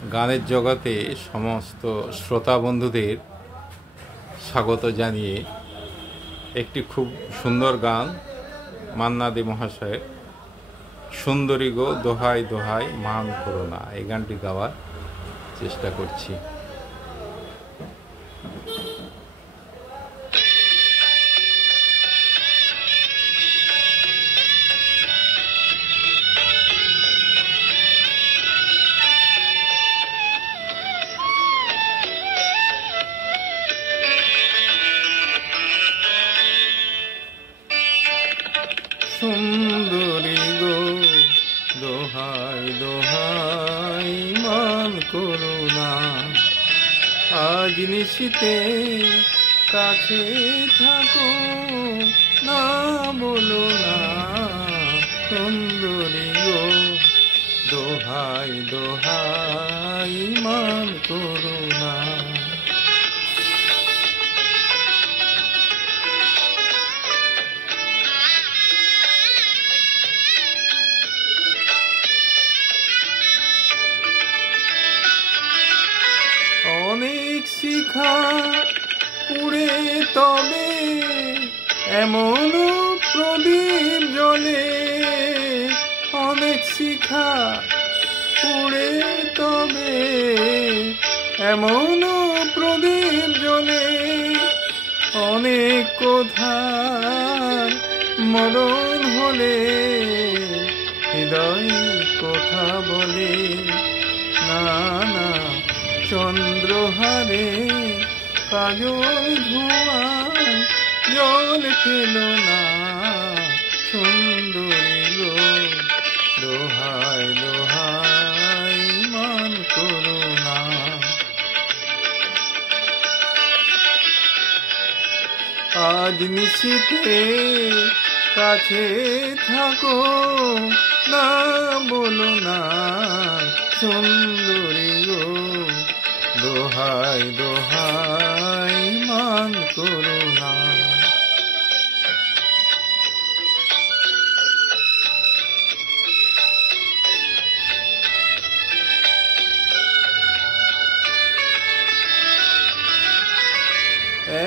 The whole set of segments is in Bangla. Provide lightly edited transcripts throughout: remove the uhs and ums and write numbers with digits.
গানের জগতে সমস্ত শ্রোতা বন্ধুদের স্বাগত জানিয়ে একটি খুব সুন্দর গান মান্না দে মহাশয়ের সুন্দরী গো দোহাই দোহাই মান করো না, এই গানটি গাওয়ার চেষ্টা করছি। সুন্দরী গো দোহাই দোহাই মান করো না, আজ নিশিতে কাছে থাকো না বলো না। সুন্দরী গো দোহাই দোহাই মান করো না। অনেক শিখা পুড়ে তবে এমন প্রদীপ জ্বলে, অনেক শিখা পুড়ে তবে এমন প্রদীপ জ্বলে। অনেক কোথায় মরণ হলে হৃদয় কথা বলে না না। চন্দ্রহারে কাজল ধোঁয়ায় জল খেলো না। সুন্দরী গো দোহাই দোহাই মান করো না। আজ নিশিতে কাছে থাকো না বলো না। সুন্দরী গো দোহাই দোহাই মান করো না।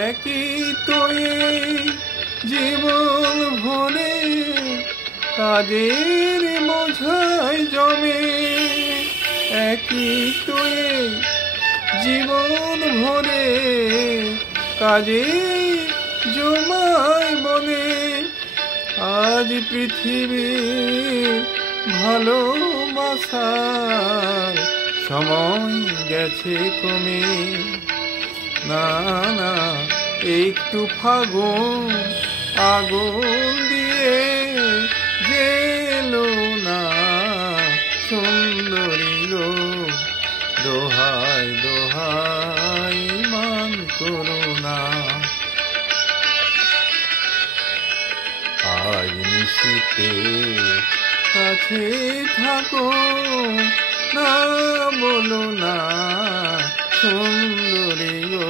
একই তো এই জীবন ভরে কাজের বোঝাই জমে। একই তো এই জীবন ভরে কাজে জমায় বনে। আজ পৃথিবীর ভালোবাসার সময় গেছে কমে না না। একটু ফাগুন আগুন দিয়ে জেলো না। সুন্দরী গো দোহাই দোহাই মান করো না। আজ নিশিতে কাছে থাকো না বলো না। সুন্দরী গো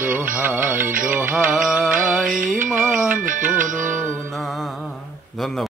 দোহাই দোহাই মান করো না। ধন্যবাদ।